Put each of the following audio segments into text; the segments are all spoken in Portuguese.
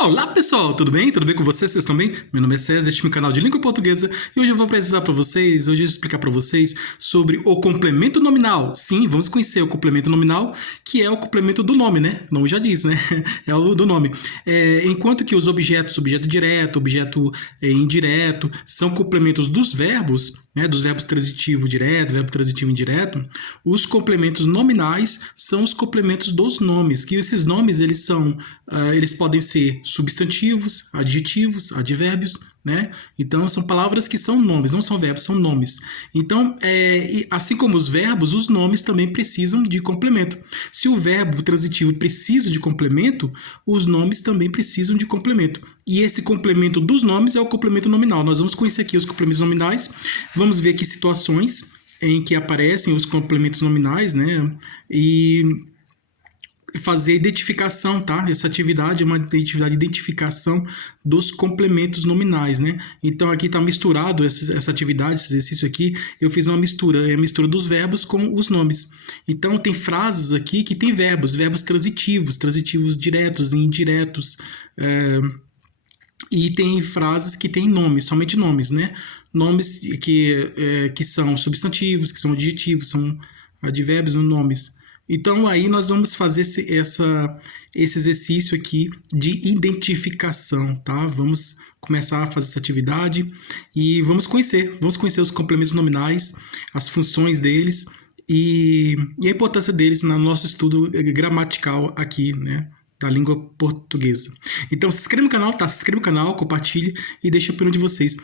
Olá pessoal, tudo bem? Tudo bem com vocês? Vocês estão bem? Meu nome é César, este é meu canal de língua portuguesa e hoje eu vou apresentar para vocês, hoje eu vou explicar para vocês sobre o complemento nominal. Sim, vamos conhecer o complemento nominal, que é o complemento do nome, né? O nome já diz, né? É o do nome. Enquanto que os objetos, objeto direto, objeto indireto, são complementos dos verbos, né? Dos verbos transitivo direto, verbo transitivo indireto, os complementos nominais são os complementos dos nomes, que esses nomes eles podem ser substantivos, adjetivos, advérbios, né? Então são palavras que são nomes, não são verbos, são nomes. Então, assim como os verbos, os nomes também precisam de complemento. Se o verbo transitivo precisa de complemento, os nomes também precisam de complemento. E esse complemento dos nomes é o complemento nominal. Nós vamos conhecer aqui os complementos nominais, vamos ver aqui situações em que aparecem os complementos nominais, né? E fazer identificação, tá? Essa atividade é uma atividade de identificação dos complementos nominais, né? Então aqui está misturado essa atividade, esse exercício aqui, eu fiz uma mistura, é a mistura dos verbos com os nomes. Então tem frases aqui que tem verbos transitivos diretos e indiretos, e tem frases que têm nomes, somente nomes, né? Nomes que são substantivos, que são adjetivos, são advérbios, nomes. Então, aí nós vamos fazer esse exercício aqui de identificação, tá? Vamos começar a fazer essa atividade e vamos conhecer os complementos nominais, as funções deles e a importância deles no nosso estudo gramatical aqui, né? Da língua portuguesa. Então se inscreva no canal, tá? Se inscreva no canal, compartilhe e deixe a opinião de vocês.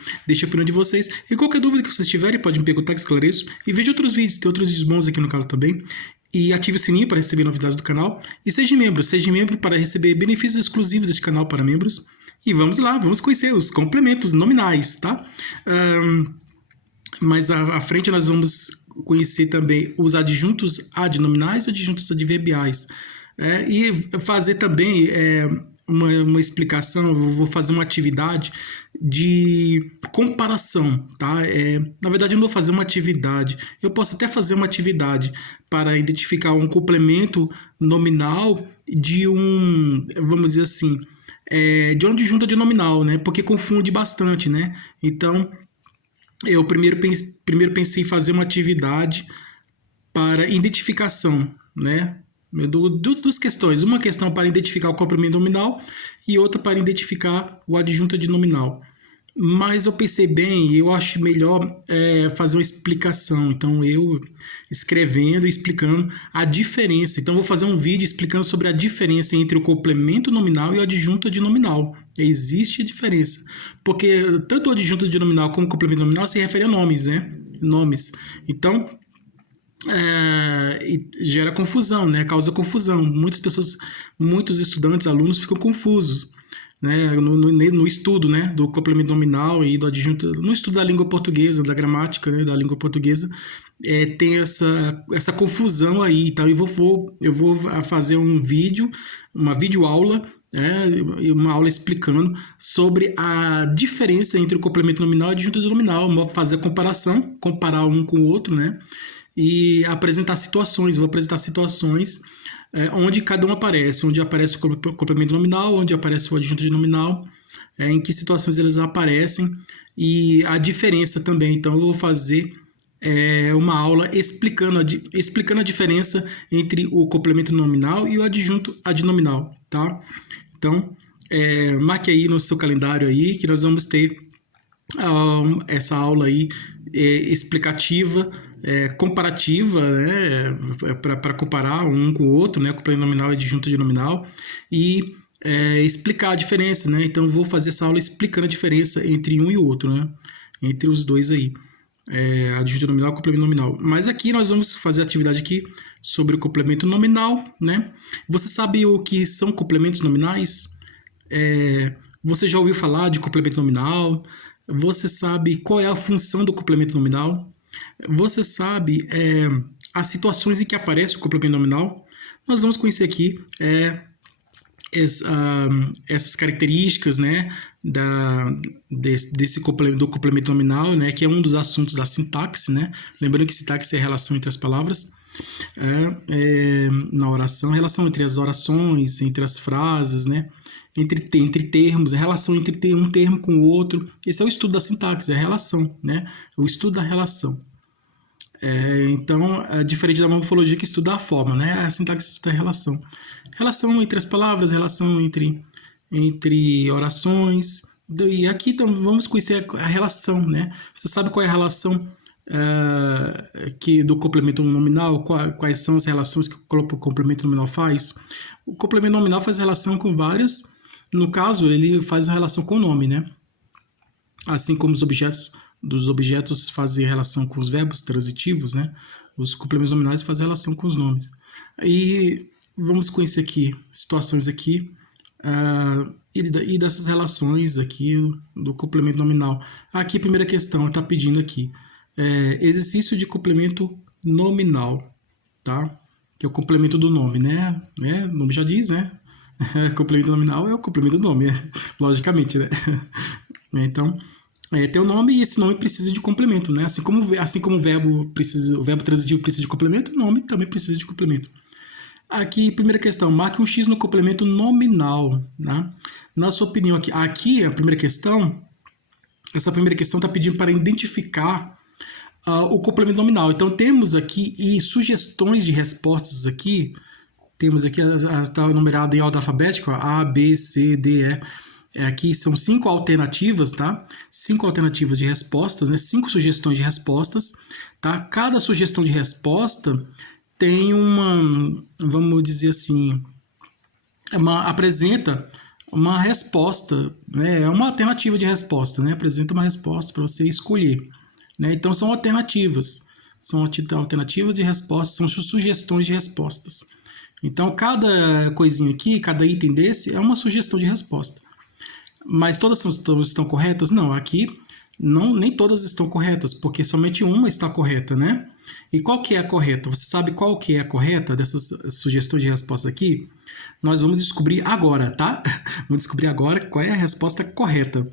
E qualquer dúvida que vocês tiverem, pode me perguntar que esclareço. E veja outros vídeos, tem outros vídeos bons aqui no canal também. E ative o sininho para receber novidades do canal. E seja membro para receber benefícios exclusivos deste canal para membros. E vamos lá, vamos conhecer os complementos nominais, tá? Mais à frente nós vamos conhecer também os adjuntos adnominais e adjuntos adverbiais. E fazer também uma explicação, eu vou fazer uma atividade de comparação, tá? Na verdade, eu não vou fazer uma atividade, eu posso até fazer uma atividade para identificar um complemento nominal de vamos dizer assim, de uma adjunta adnominal, né? Porque confunde bastante, né? Então, eu primeiro pensei em fazer uma atividade para identificação, né? Duas questões, uma questão para identificar o complemento nominal e outra para identificar o adjunto adnominal. Mas eu pensei bem, eu acho melhor fazer uma explicação, então eu escrevendo e explicando a diferença. Então eu vou fazer um vídeo explicando sobre a diferença entre o complemento nominal e o adjunto adnominal. Existe a diferença, porque tanto o adjunto adnominal como o complemento nominal se referem a nomes, né? Nomes. Então gera confusão, né? Causa confusão. Muitos estudantes, alunos ficam confusos, né? No estudo, né? Do complemento nominal e do adjunto, no estudo da língua portuguesa, da gramática, né? Da língua portuguesa, tem essa confusão aí. Então eu vou fazer uma videoaula, uma aula explicando sobre a diferença entre o complemento nominal e o adjunto nominal. Vou fazer a comparação, comparar um com o outro, né? E apresentar situações, vou apresentar situações onde cada um aparece, onde aparece o complemento nominal, onde aparece o adjunto nominal, em que situações eles aparecem e a diferença também. Então eu vou fazer uma aula explicando a diferença entre o complemento nominal e o adjunto adnominal, tá? Então marque aí no seu calendário aí que nós vamos ter essa aula aí explicativa, comparativa, né, para comparar um com o outro, né, complemento nominal e adjunto adnominal, e explicar a diferença, né? Então eu vou fazer essa aula explicando a diferença entre um e o outro, né? Entre os dois aí, adjunto nominal e complemento nominal. Mas aqui nós vamos fazer a atividade aqui sobre o complemento nominal, né? Você sabe o que são complementos nominais? Você já ouviu falar de complemento nominal? Você sabe qual é a função do complemento nominal? Você sabe as situações em que aparece o complemento nominal? Nós vamos conhecer aqui essas características, né, do complemento nominal, né, que é um dos assuntos da sintaxe, né? Lembrando que sintaxe é a relação entre as palavras na oração, relação entre as orações, entre as frases, né? entre termos, a relação entre um termo com o outro. Esse é o estudo da sintaxe, é a relação, né? O estudo da relação. Então, é diferente da morfologia que estuda a forma, né? A sintaxe estuda a relação. Relação entre as palavras, relação entre orações. E aqui então, vamos conhecer a relação, né? Você sabe qual é a relação do complemento nominal? Quais são as relações que o complemento nominal faz? O complemento nominal faz relação com vários. No caso, ele faz a relação com o nome, né? Assim como os objetos fazem relação com os verbos transitivos, né? Os complementos nominais fazem relação com os nomes. E vamos conhecer aqui situações aqui e dessas relações aqui do complemento nominal. Aqui, a primeira questão, está pedindo aqui exercício de complemento nominal, tá? Que é o complemento do nome, né? O nome já diz, né? Complemento nominal é o complemento do nome, logicamente, né? Então, tem o nome e esse nome precisa de complemento, né? Assim como o verbo transitivo precisa de complemento, o nome também precisa de complemento. Aqui, primeira questão, marque um X no complemento nominal, né? Na sua opinião, aqui a primeira questão, essa primeira questão está pedindo para identificar o complemento nominal. Então, temos aqui sugestões de respostas aqui. Temos aqui, está numerado em ordem alfabética, A, B, C, D, E. Aqui são 5 alternativas, tá? 5 alternativas de respostas, né? 5 sugestões de respostas, tá? Cada sugestão de resposta tem vamos dizer assim, apresenta uma resposta, né? É uma alternativa de resposta, né? Apresenta uma resposta para você escolher, né? Então, são alternativas de respostas, são sugestões de respostas. Então, cada coisinha aqui, cada item desse é uma sugestão de resposta. Mas todas estão corretas? Não, aqui nem todas estão corretas, porque somente uma está correta, né? E qual que é a correta? Você sabe qual que é a correta dessas sugestões de resposta aqui? Nós vamos descobrir agora, tá? Vamos descobrir agora qual é a resposta correta.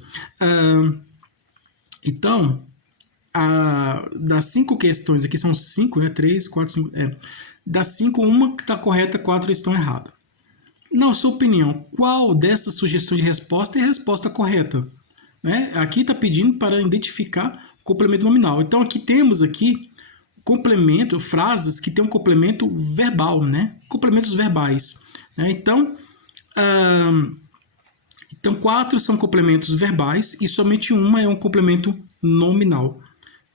Então, das 5 questões aqui, são 5, né? 3, 4, 5... Das 5, uma que está correta, 4 estão erradas. Na sua opinião, qual dessas sugestões de resposta é a resposta correta? Né? Aqui está pedindo para identificar complemento nominal. Então, aqui temos complemento, frases que têm um complemento verbal, né? Complementos verbais. Né? Então, 4 são complementos verbais e somente uma é um complemento nominal,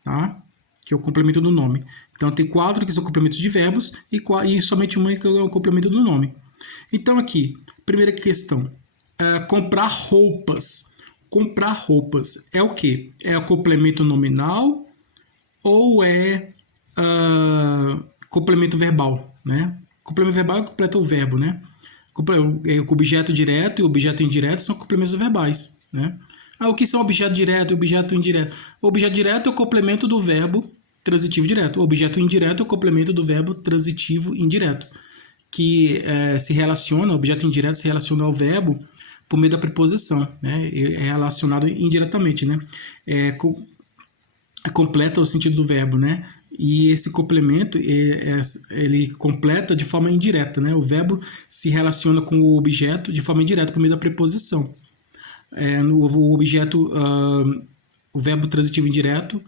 tá? Que é o complemento do nome. Então, tem 4 que são complementos de verbos e somente uma que é o complemento do nome. Então, aqui, primeira questão. Comprar roupas. Comprar roupas é o quê? É o complemento nominal ou é complemento verbal, né? Complemento verbal completa o verbo, né? O objeto direto e o objeto indireto são complementos verbais, né? O que são objeto direto e objeto indireto? O objeto direto é o complemento do verbo transitivo direto. O objeto indireto é o complemento do verbo transitivo indireto, que o objeto indireto se relaciona ao verbo por meio da preposição, né? É relacionado indiretamente, né? Completa o sentido do verbo, né? E esse complemento, ele completa de forma indireta, né? O verbo se relaciona com o objeto de forma indireta por meio da preposição. O verbo transitivo indireto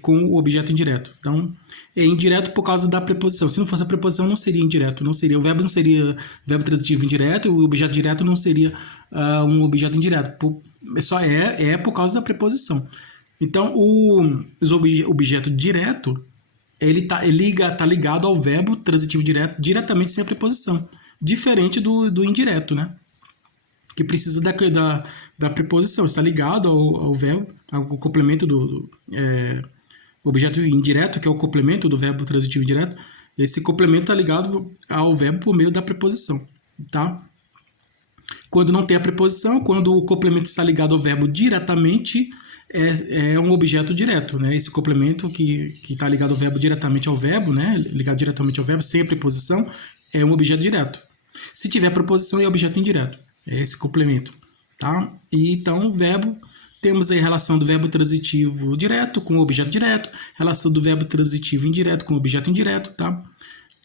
com o objeto indireto. Então, é indireto por causa da preposição. Se não fosse a preposição, não seria indireto. O verbo não seria verbo transitivo indireto, o objeto direto não seria um objeto indireto. Só por causa da preposição. Então, o objeto direto, ele tá ligado ao verbo transitivo direto diretamente sem a preposição. Diferente do indireto, né? Que precisa da preposição. Está ligado ao verbo, ao complemento do objeto indireto, que é o complemento do verbo transitivo indireto. Esse complemento está ligado ao verbo por meio da preposição, tá? Quando não tem a preposição, quando o complemento está ligado ao verbo diretamente, é um objeto direto, né? Esse complemento que está ligado ao verbo diretamente ao verbo, né? Ligado diretamente ao verbo, sem a preposição, é um objeto direto. Se tiver preposição, é objeto indireto. É esse complemento, tá? E então, o verbo, temos aí a relação do verbo transitivo direto com o objeto direto, relação do verbo transitivo indireto com o objeto indireto, tá?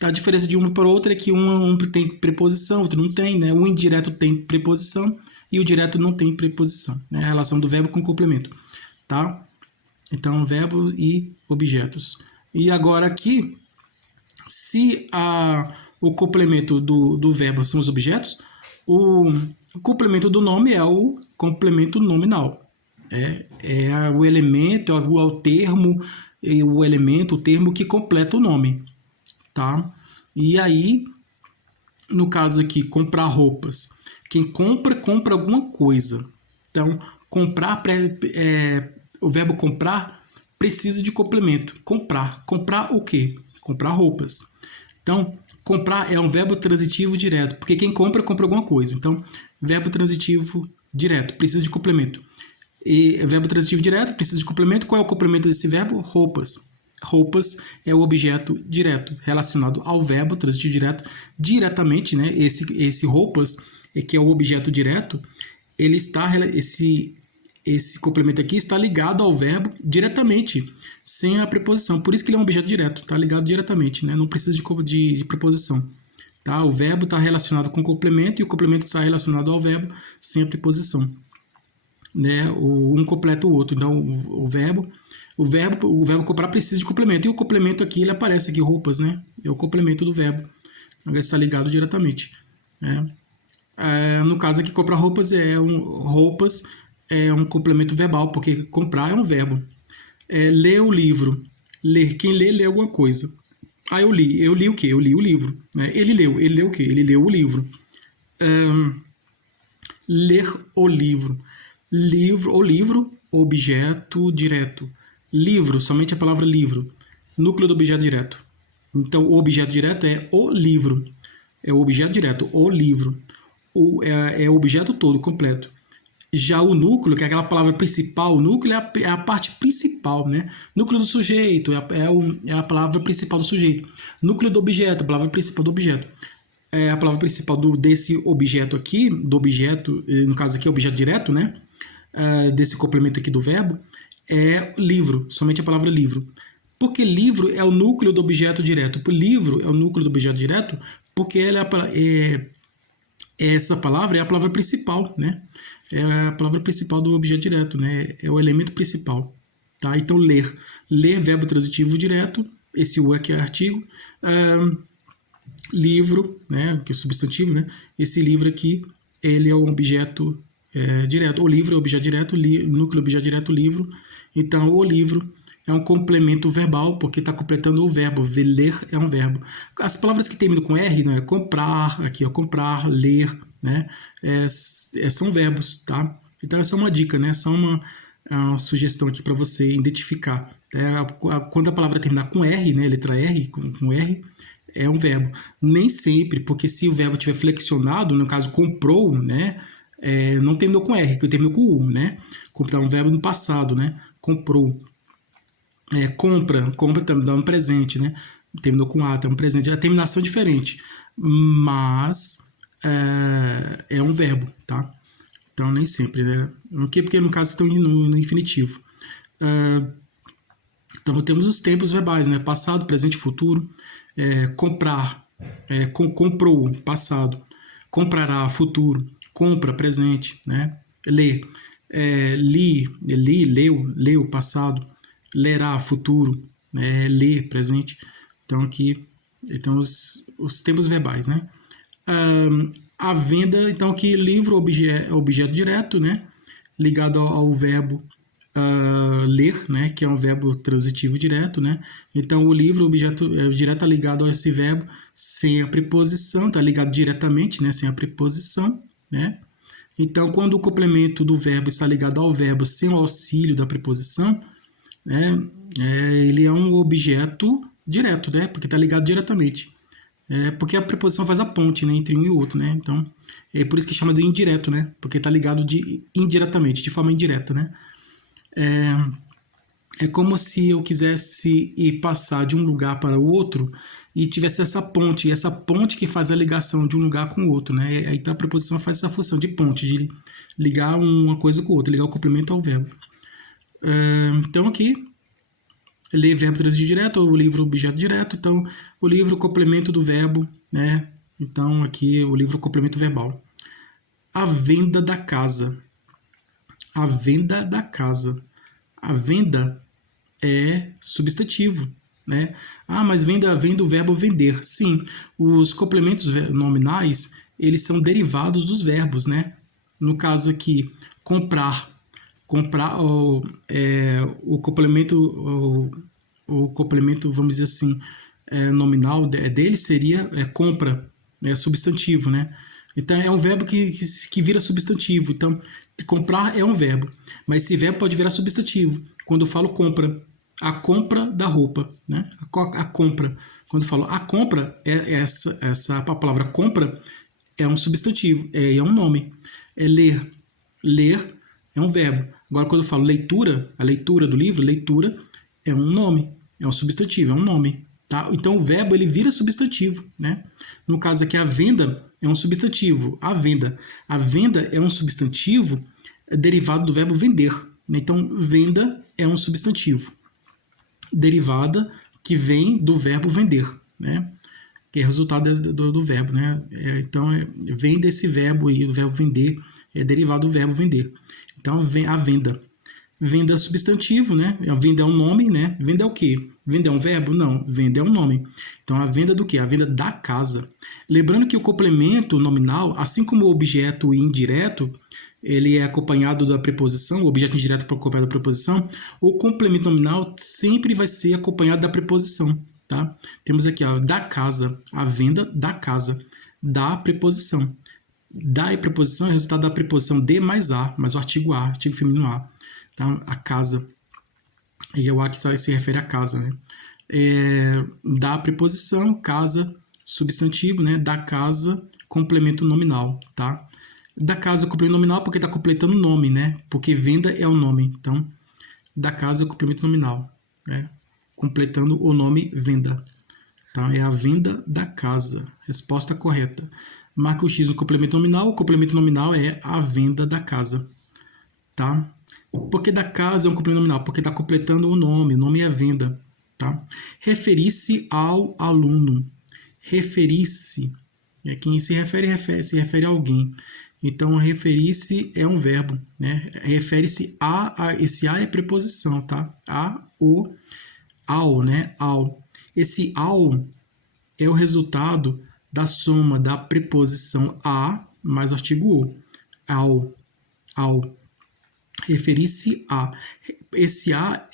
A diferença de uma para outra é que um tem preposição, outro não tem, né? O indireto tem preposição e o direto não tem preposição, né? A relação do verbo com o complemento, tá? Então, verbo e objetos. E agora aqui, se o complemento do verbo são os objetos, o complemento do nome é o complemento nominal. É o elemento, é o termo, o elemento, o termo que completa o nome, tá? E aí, no caso aqui, comprar roupas. Quem compra, compra alguma coisa. Então, comprar, o verbo comprar precisa de complemento. Comprar. Comprar o quê? Comprar roupas. Então, comprar é um verbo transitivo direto, porque quem compra, compra alguma coisa. Então, verbo transitivo direto, precisa de complemento. E verbo transitivo direto, precisa de complemento. Qual é o complemento desse verbo? Roupas. Roupas é o objeto direto, relacionado ao verbo transitivo direto, diretamente, né? Esse roupas, que é o objeto direto, ele está, esse complemento aqui está ligado ao verbo diretamente, sem a preposição. Por isso que ele é um objeto direto, está ligado diretamente, né? Não precisa de preposição. Tá? O verbo está relacionado com o complemento e o complemento está relacionado ao verbo sem a preposição. Né? Um completa o outro. Então, o verbo comprar precisa de complemento. E o complemento aqui, ele aparece aqui, roupas, né? É o complemento do verbo. Então, ele está ligado diretamente. Né? No caso aqui, comprar roupas roupas é um complemento verbal, porque comprar é um verbo. Ler o livro. Ler. Quem lê alguma coisa. Eu li. Eu li o quê? Eu li o livro. Né? Ele leu o quê? Ele leu o livro. Ler o livro. O livro, objeto direto. Livro, somente a palavra livro. Núcleo do objeto direto. Então, o objeto direto é o livro. É o objeto direto, o livro. É o objeto todo, completo. Já o núcleo, que é aquela palavra principal, o núcleo é a parte principal, né? Núcleo do sujeito, é a palavra principal do sujeito. Núcleo do objeto, a palavra principal do objeto. A palavra principal desse objeto aqui, do objeto, no caso aqui é objeto direto, né? Desse complemento aqui do verbo, é livro, somente a palavra livro. Porque livro é o núcleo do objeto direto. Livro é o núcleo do objeto direto porque essa palavra é a palavra principal, né? É a palavra principal do objeto direto, né? É o elemento principal. Tá? Então, ler. Ler, verbo transitivo direto. Esse o aqui é artigo. Livro, né? Que é substantivo, né? Esse livro aqui, ele é um objeto direto. O livro é objeto direto, núcleo objeto direto, livro. Então, o livro é um complemento verbal, porque está completando o verbo. Ler é um verbo. As palavras que terminam com R, né? Comprar, aqui, ó, comprar, ler, né? São verbos, tá? Então, essa é uma dica, né? Só uma sugestão aqui para você identificar. Quando a palavra terminar com R, né? Letra R, com R, é um verbo. Nem sempre, porque se o verbo tiver flexionado, no caso, comprou, né? Não terminou com R, que terminou com U, né? Comprar um verbo no passado, né? Comprou. Compra está me dando um presente, né? Terminou com A, tá um presente. A terminação é diferente, mas é um verbo, tá? Então, nem sempre, né? Porque no caso estão no infinitivo. Então, temos os tempos verbais, né? Passado, presente, futuro. Comprar, comprou, passado. Comprará, futuro. Compra, presente, né? Ler. Leu, passado. Lerá, futuro. Ler, presente. Então, aqui estão os tempos verbais, né? A venda, então, aqui livro, objeto direto, né? Ligado ao verbo ler, né? Que é um verbo transitivo direto, né? Então, o livro, objeto direto, está ligado a esse verbo sem a preposição, está ligado diretamente, né? Sem a preposição, né? Então, quando o complemento do verbo está ligado ao verbo sem o auxílio da preposição, né? Ele é um objeto direto, né? Porque está ligado diretamente. Porque a preposição faz a ponte, né? Entre um e o outro, né? Então, é por isso que chama de indireto, né? Porque está ligado indiretamente, de forma indireta, né? É como se eu quisesse ir passar de um lugar para o outro e tivesse essa ponte que faz a ligação de um lugar com o outro, né? Então a preposição faz essa função de ponte, de ligar uma coisa com outra, ligar o complemento ao verbo. Então aqui ler verbo transitivo direto, o livro objeto direto, então o livro complemento do verbo, né? Então aqui o livro complemento verbal. A venda da casa. A venda da casa. A venda é substantivo, né? Ah, mas venda vem do verbo vender. Sim, os complementos nominais, eles são derivados dos verbos, né? No caso aqui, comprar, o complemento, vamos dizer assim, nominal dele seria compra, substantivo, né? Então é um verbo que vira substantivo. Então comprar é um verbo, mas esse verbo pode virar substantivo. Quando eu falo compra, a compra da roupa, né? A compra. Quando eu falo a compra, a palavra compra é um substantivo, é um nome. É ler. Ler é um verbo. Agora, quando eu falo leitura, a leitura do livro, leitura é um nome, é um substantivo, é um nome. Tá? Então, o verbo ele vira substantivo. Né? No caso aqui, a venda é um substantivo. A venda é um substantivo derivado do verbo vender. Né? Então, venda é um substantivo derivada que vem do verbo vender, né? Que é resultado do verbo, né? Então, vem desse verbo aí, o verbo vender, é derivado do verbo vender. Então, vem a venda. Venda é substantivo, né? A venda é um nome, né? Venda é o quê? Venda é um verbo? Não, venda é um nome. Então, a venda do quê? A venda da casa. Lembrando que o complemento nominal, assim como o objeto indireto, ele é acompanhado da preposição, o objeto indireto é acompanhado da preposição, o complemento nominal sempre vai ser acompanhado da preposição, tá? Temos aqui, ó, da casa, a venda da casa, da preposição. Da e preposição é resultado da preposição de mais a, mais o artigo a, artigo feminino a, tá? A casa. E o a que se refere à casa, né? Da preposição, casa, substantivo, né? Da casa, complemento nominal, tá? Da casa, complemento nominal, porque está completando o nome, né? Porque venda é o nome. Então, da casa, complemento nominal, né? Completando o nome venda. Tá? É a venda da casa. Resposta correta. Marca o X no complemento nominal. O complemento nominal é a venda da casa. Tá? Por que da casa é um complemento nominal? Porque está completando o nome é a venda. Tá? Referir-se ao aluno. Referir-se. É quem se refere a alguém. Então, referir-se é um verbo, né? Refere-se esse a é preposição, tá? Ao, né? Ao. Esse ao é o resultado da soma da preposição a mais o artigo o. Ao. Referir-se a. Esse a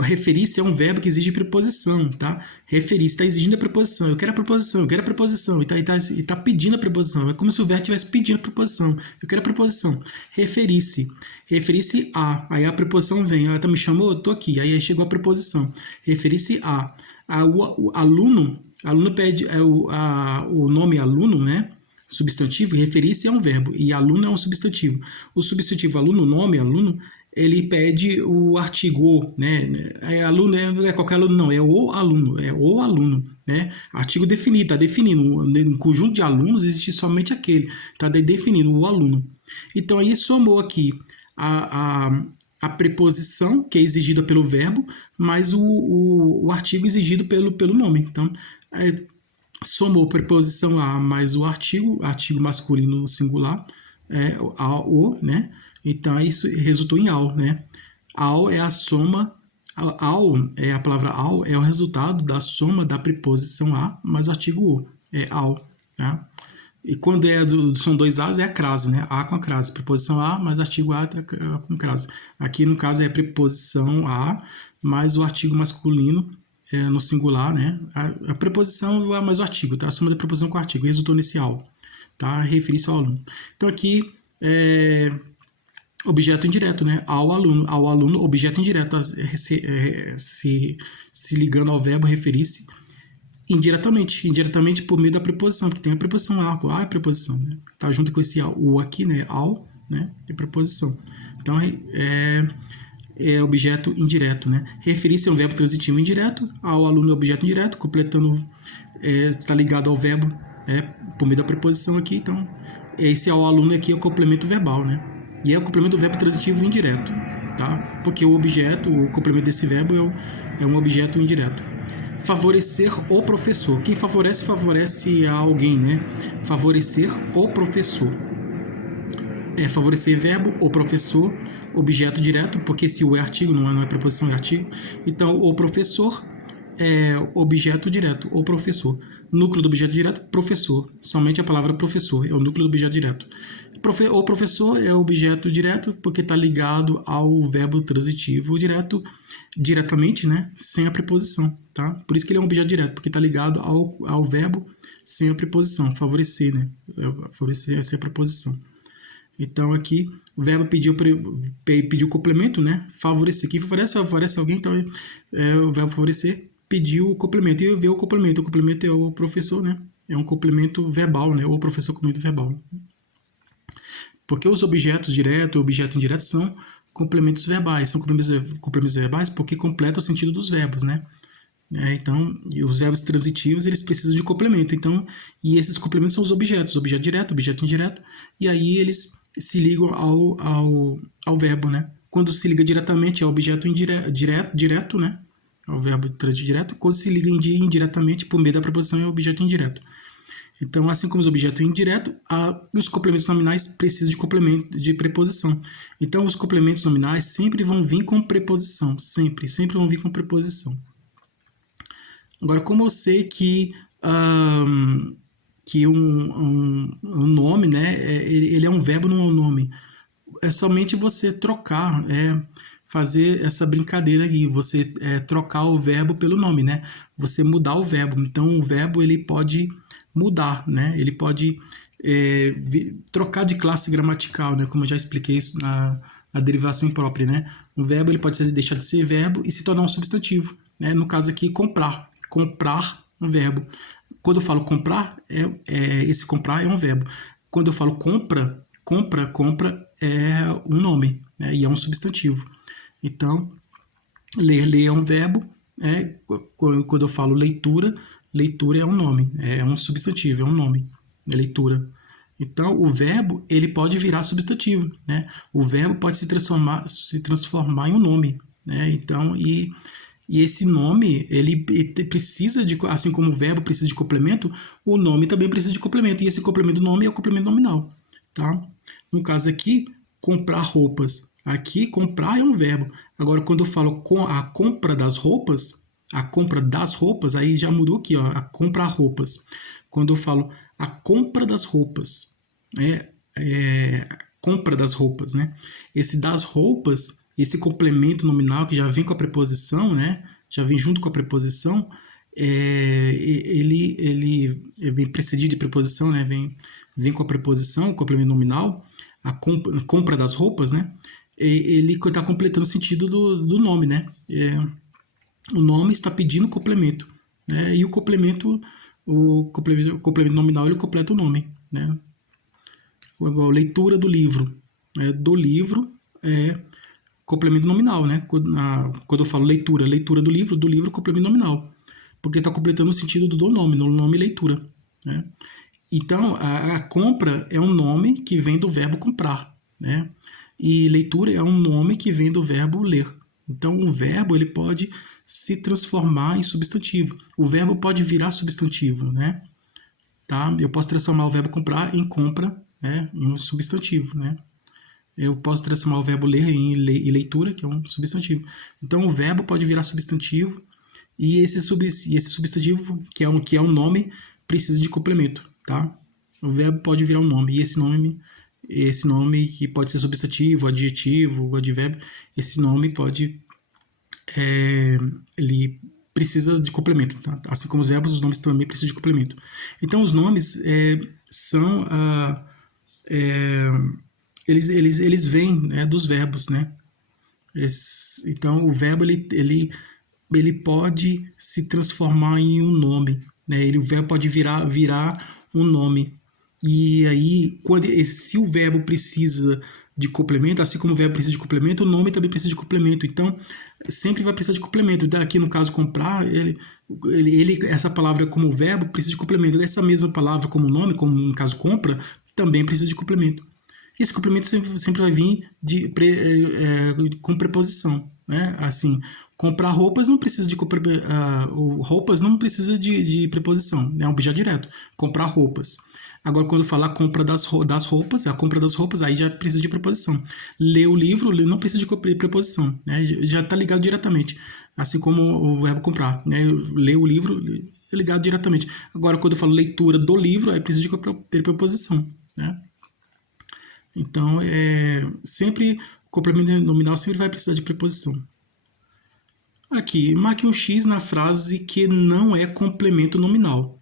referir-se é um verbo que exige preposição, tá? Referir-se está exigindo a preposição. Eu quero a preposição. E tá pedindo a preposição. É como se o verbo estivesse pedindo a preposição. Eu quero a preposição. Referir-se. Referir-se a. Aí a preposição vem. Ela me chamou? Eu tô aqui. Aí chegou a preposição. Referir-se a. O aluno pede o nome aluno, né? Substantivo. Referir-se é um verbo. E aluno é um substantivo. O substantivo aluno, nome aluno, ele pede o artigo, né? Aluno não é qualquer aluno, não, é o aluno, né? Artigo definido, está definindo. No conjunto de alunos existe somente aquele, está definindo o aluno. Então aí somou aqui a preposição, que é exigida pelo verbo, mais o artigo exigido pelo nome. Então, somou preposição a mais o artigo masculino singular, o, né? Então, isso resultou em ao, né? Ao é a soma, a palavra ao é o resultado da soma da preposição a mais o artigo o, ao, tá? E quando são dois as, é a crase, né? A com a crase, preposição a mais artigo a com crase. Aqui, no caso, é a preposição a mais o artigo masculino no singular, né? A preposição a mais o artigo, tá? A soma da preposição com o artigo, resultou nesse ao, tá? Referir-se ao aluno. Então, aqui, objeto indireto, né? Ao aluno, objeto indireto, se ligando ao verbo referir-se indiretamente por meio da preposição, que tem a preposição a é preposição, né? Tá junto com esse o aqui, né? Ao, né? É preposição. Então, é objeto indireto, né? Referir-se é um verbo transitivo indireto, ao aluno é objeto indireto, completando, está ligado ao verbo, por meio da preposição aqui, então, esse ao aluno aqui é o complemento verbal, né? E é o complemento do verbo transitivo indireto. tá? Porque o objeto, o complemento desse verbo é um objeto indireto. Favorecer o professor. Quem favorece, favorece a alguém, né? Favorecer o professor. Favorecer verbo, o professor, objeto direto, porque se o é artigo, não é preposição de artigo. Então, o professor é objeto direto, o professor. Núcleo do objeto direto, professor. Somente a palavra professor é o núcleo do objeto direto. O professor é objeto direto porque está ligado ao verbo transitivo direto, diretamente, né? Sem a preposição, tá? Por isso que ele é um objeto direto, porque está ligado ao verbo sem a preposição, favorecer, né? Favorecer é ser a preposição. Então, aqui, o verbo pediu complemento, né? Favorecer. Quem favorece alguém, então o verbo favorecer pediu o complemento. E veio o complemento. O complemento é o professor, né? É um complemento verbal, né? Ou professor complemento verbal. Porque os objetos direto e objeto indireto são complementos verbais. São complementos verbais porque completam o sentido dos verbos, né? Então, os verbos transitivos, eles precisam de complemento. Então, e esses complementos são os objetos. Objeto direto, objeto indireto. E aí eles se ligam ao verbo, né? Quando se liga diretamente é objeto direto, né? É o verbo direto. Quando se liga indiretamente, por meio da preposição, é objeto indireto. Então, assim como os objetos indiretos, os complementos nominais precisam de complemento de preposição. Então, os complementos nominais sempre vão vir com preposição. Sempre vão vir com preposição. Agora, como eu sei que um nome, né, ele é um verbo, não é um nome, é somente você trocar, fazer essa brincadeira aí, você trocar o verbo pelo nome, né? Você mudar o verbo. Então, o verbo ele pode mudar, né? Ele pode trocar de classe gramatical, né? Como eu já expliquei isso na derivação imprópria, né? O verbo ele pode deixar de ser verbo e se tornar um substantivo, né? No caso aqui, comprar. Comprar um verbo. Quando eu falo comprar, esse comprar é um verbo. Quando eu falo compra é um nome, né? E é um substantivo. Então, ler é um verbo. Quando eu falo leitura é um nome, é um substantivo, é um nome, é leitura. Então, o verbo ele pode virar substantivo, né? O verbo pode se transformar em um nome, né? Então, e esse nome, ele precisa de, assim como o verbo precisa de complemento, o nome também precisa de complemento. E esse complemento do nome é o complemento nominal, tá? No caso aqui, comprar roupas. Aqui, comprar é um verbo. Agora, quando eu falo a compra das roupas, aí já mudou aqui, ó, a comprar roupas. Quando eu falo a compra das roupas, compra das roupas, né? Esse das roupas, esse complemento nominal que já vem com a preposição, né? Já vem junto com a preposição, ele vem precedido de preposição, né? Vem com a preposição, o complemento nominal, a compra das roupas, né? Ele está completando o sentido do nome, né? O nome está pedindo complemento, né? E o complemento nominal, ele completa o nome, né? A leitura do livro, né? Do livro é complemento nominal, né? Quando eu falo leitura do livro, complemento nominal, porque está completando o sentido do nome, no nome leitura, né? Então, a compra é um nome que vem do verbo comprar, né? E leitura é um nome que vem do verbo ler. Então, o verbo ele pode se transformar em substantivo. O verbo pode virar substantivo, né? Tá? Eu posso transformar o verbo comprar em compra, né? Em um substantivo, né? Eu posso transformar o verbo ler em leitura, que é um substantivo. Então, o verbo pode virar substantivo e esse substantivo, que é um nome, precisa de complemento, tá? O verbo pode virar um nome e esse nome que pode ser substantivo, adjetivo, advérbio, esse nome pode ele precisa de complemento, tá? Assim como os verbos, os nomes também precisam de complemento. Então, os nomes são eles vêm, né, dos verbos, né? Então, o verbo ele pode se transformar em um nome, né? O verbo pode virar um nome. E aí, se o verbo precisa de complemento, assim como o verbo precisa de complemento, o nome também precisa de complemento. Então, sempre vai precisar de complemento. Aqui, no caso, comprar, essa palavra como verbo precisa de complemento. Essa mesma palavra como nome, como no caso compra, também precisa de complemento. Esse complemento sempre vai vir com preposição, né? Assim, comprar roupas não precisa de roupas não precisa de preposição, é um objeto direto. Comprar roupas. Agora, quando falar compra das roupas, a compra das roupas, aí já precisa de preposição. Ler o livro não precisa de preposição, né? Já está ligado diretamente, assim como o verbo comprar, né? Ler o livro é ligado diretamente. Agora, quando eu falo leitura do livro, aí precisa de preposição, né? Então, sempre complemento nominal sempre vai precisar de preposição. Aqui, marque um X na frase que não é complemento nominal.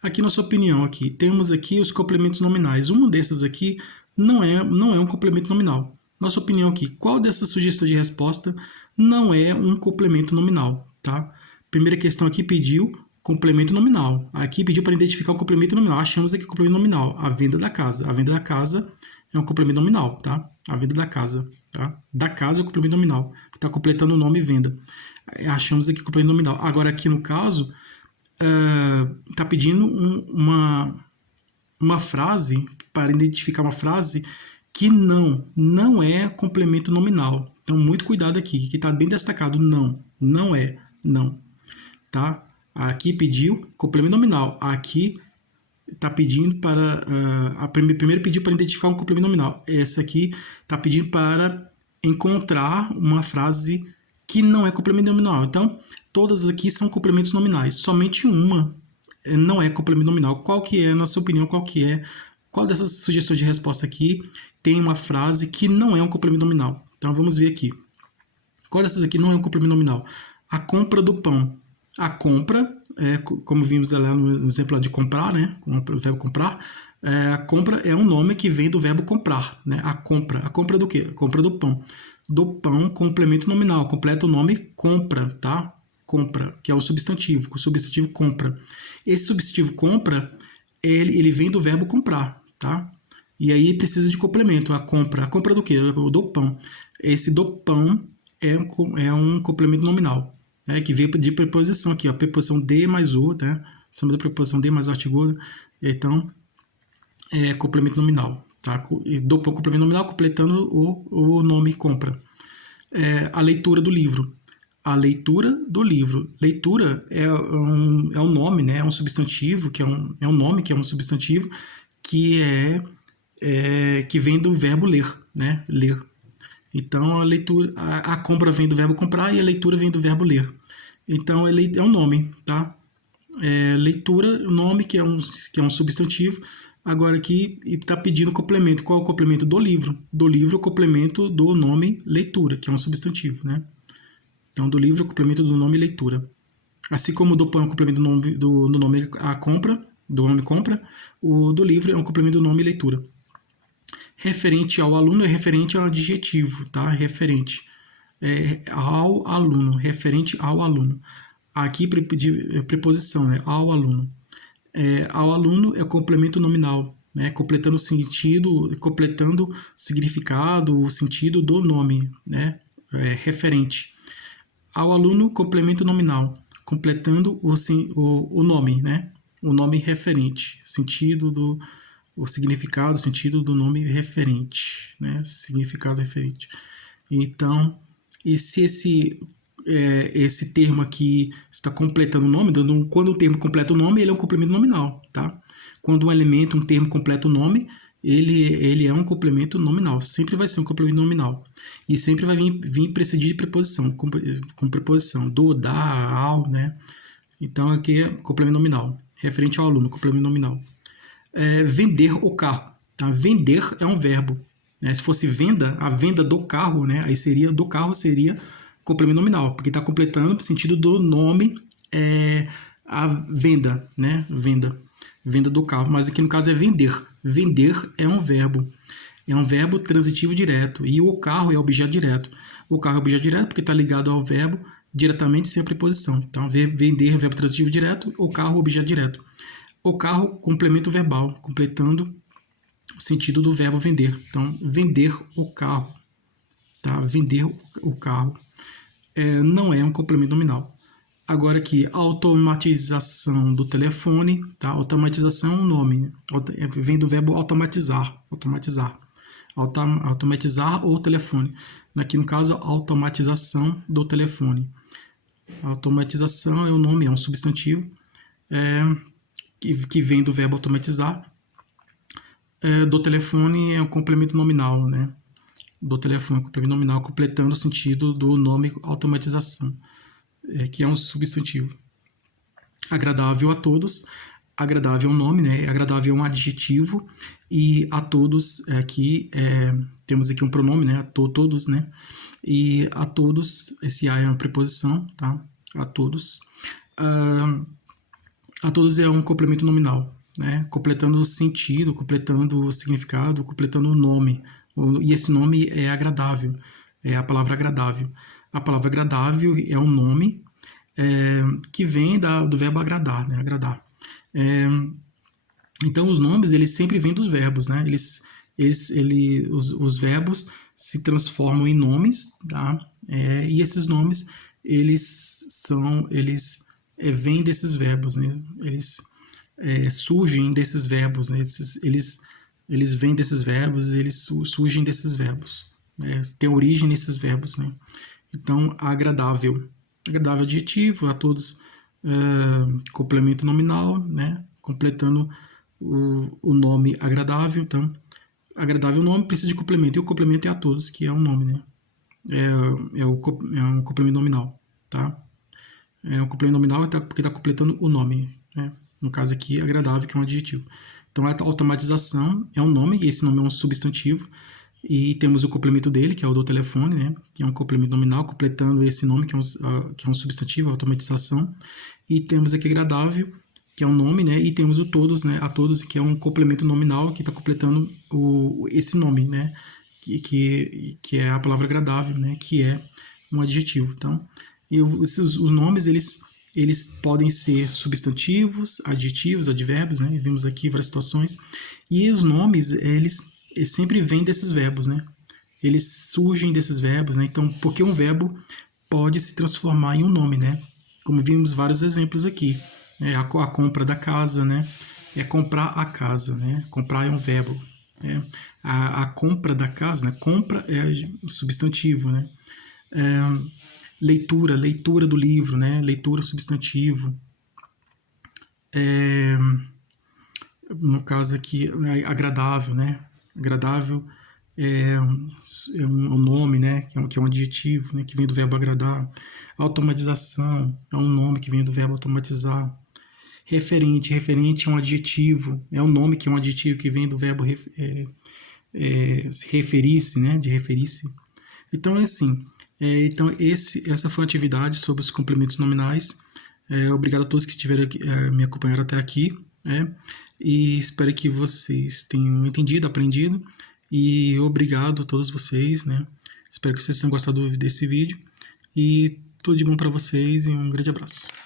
Aqui, na sua opinião, aqui, temos aqui os complementos nominais. Um desses aqui não é um complemento nominal. Nossa opinião aqui, qual dessas sugestões de resposta não é um complemento nominal, tá? Primeira questão aqui pediu complemento nominal. Aqui pediu para identificar o complemento nominal. Achamos aqui o complemento nominal, a venda da casa. A venda da casa é um complemento nominal, tá? A venda da casa, tá? Da casa é o complemento nominal. Está completando o nome venda. Achamos aqui o complemento nominal. Agora, aqui no caso, está pedindo uma frase, para identificar uma frase que não é complemento nominal. Então, muito cuidado aqui, que está bem destacado. Não é, tá? Aqui pediu complemento nominal. Aqui está pedindo para... primeiro pediu para identificar um complemento nominal. Essa aqui está pedindo para encontrar uma frase que não é complemento nominal. Então, todas aqui são complementos nominais. Somente uma não é complemento nominal. Qual que é, na sua opinião, qual dessas sugestões de resposta aqui tem uma frase que não é um complemento nominal? Então, vamos ver aqui. Qual dessas aqui não é um complemento nominal? A compra do pão. A compra, como vimos lá no exemplo de comprar, né? O verbo comprar. A compra é um nome que vem do verbo comprar, né? A compra do quê? A compra do pão. Do pão, complemento nominal. Completa o nome compra, tá? Compra, que é o substantivo compra. Esse substantivo compra, ele vem do verbo comprar, tá? E aí precisa de complemento, a compra. A compra do quê? Do pão. Esse do pão é um complemento nominal, né? Que veio de preposição aqui, ó, preposição de mais o, tá? Soma da preposição de mais o artigo, então é complemento nominal, tá? Do pão, complemento nominal, completando o nome compra. A leitura do livro. A leitura do livro. Leitura é um nome, né? É um substantivo, que é um nome, que é um substantivo, que que vem do verbo ler, né? Ler. Então, a leitura, a compra vem do verbo comprar e a leitura vem do verbo ler. Então, é um nome, tá? Leitura, o nome, que é um substantivo. Agora aqui está pedindo complemento. Qual é o complemento do livro? Do livro, o complemento do nome leitura, que é um substantivo, né? Então, do livro, o complemento do nome leitura. Assim como do pão é o complemento do nome a compra, do nome compra, o do livro é um complemento do nome leitura. Referente ao aluno é referente ao adjetivo, tá? Referente ao aluno, referente ao aluno. Aqui, preposição, né? Ao aluno. Ao aluno é o complemento nominal, né? Completando sentido, completando significado, o sentido do nome, né? Referente. Ao aluno, complemento nominal, completando o nome, né? O nome referente, o significado, o sentido do nome referente, né? Significado referente. Então, e se esse termo aqui está completando o nome, quando o termo completa o nome, ele é um complemento nominal, tá? Quando um elemento, um termo completa o nome, ele é um complemento nominal, sempre vai ser um complemento nominal. E sempre vai vir precedir de preposição, com preposição, do, da, ao, né? Então, aqui é complemento nominal, referente ao aluno, complemento nominal. Vender o carro, tá? Vender é um verbo, né? Se fosse venda, a venda do carro, né? Aí do carro seria complemento nominal, porque está completando o sentido do nome, a venda, né? Venda do carro, mas aqui no caso é vender. Vender é um verbo transitivo direto, e o carro é objeto direto. O carro é objeto direto porque está ligado ao verbo diretamente sem a preposição. Então, vender é verbo transitivo direto, o carro objeto direto. O carro, complemento verbal, completando o sentido do verbo vender. Então, vender o carro, tá? Vender o carro não é um complemento nominal. Agora aqui, automatização do telefone, tá? Automatização é um nome, vem do verbo automatizar, automatizar. automatizar o telefone. Aqui no caso, automatização do telefone. Automatização é o nome, é um substantivo que vem do verbo automatizar. Do telefone é um complemento nominal, né? Do telefone, complemento nominal, completando o sentido do nome automatização, que é um substantivo. Agradável a todos. Agradável é um nome, né? Agradável é um adjetivo. E a todos, aqui, temos aqui um pronome, né? Todos, né? E a todos, esse a é uma preposição, tá? A todos. A todos é um complemento nominal, né? Completando o sentido, completando o significado, completando o nome. E esse nome é agradável, é a palavra agradável. A palavra agradável é um nome que vem do verbo agradar, né? Agradar. Então, os nomes, eles sempre vêm dos verbos, né? Os verbos se transformam em nomes, tá? E esses nomes, eles vêm desses verbos, né? Eles surgem desses verbos, né? Eles vêm desses verbos, eles surgem desses verbos, né? Tem origem nesses verbos, né? Então, agradável. Agradável adjetivo, a todos complemento nominal, né? Completando o nome agradável. Então, agradável nome precisa de complemento, e o complemento é a todos, que é um nome, né? É um complemento nominal, tá? É um complemento nominal porque está completando o nome, né? No caso aqui, agradável, que é um adjetivo. Então, a automatização é um nome, e esse nome é um substantivo, e temos o complemento dele, que é o do telefone, né? Que é um complemento nominal, completando esse nome, que é um substantivo, automatização. E temos aqui agradável, que é um nome, né? E temos o todos, né? A todos, que é um complemento nominal, que está completando esse nome, né? Que é a palavra agradável, né? Que é um adjetivo. Então, os nomes, eles podem ser substantivos, adjetivos, advérbios, né? Vimos aqui várias situações. E os nomes, eles sempre vêm desses verbos, né? Eles surgem desses verbos, né? Então, porque um verbo pode se transformar em um nome, né? Como vimos vários exemplos aqui. A compra da casa, né? É comprar a casa, né? Comprar é um verbo. Né? A compra da casa, né? Compra é substantivo, né? Leitura do livro, né? Leitura substantivo. No caso aqui, agradável, né? Agradável é um nome, né? Que é um adjetivo, né? Que vem do verbo agradar. Automatização é um nome que vem do verbo automatizar. Referente é um adjetivo, é um nome que é um adjetivo que vem do verbo se referir-se, né? De referir-se. Então, é assim. Então, essa foi a atividade sobre os complementos nominais. Obrigado a todos que tiveram me acompanhado até aqui. E espero que vocês tenham entendido, aprendido. E obrigado a todos vocês, né? Espero que vocês tenham gostado desse vídeo. E tudo de bom para vocês e um grande abraço.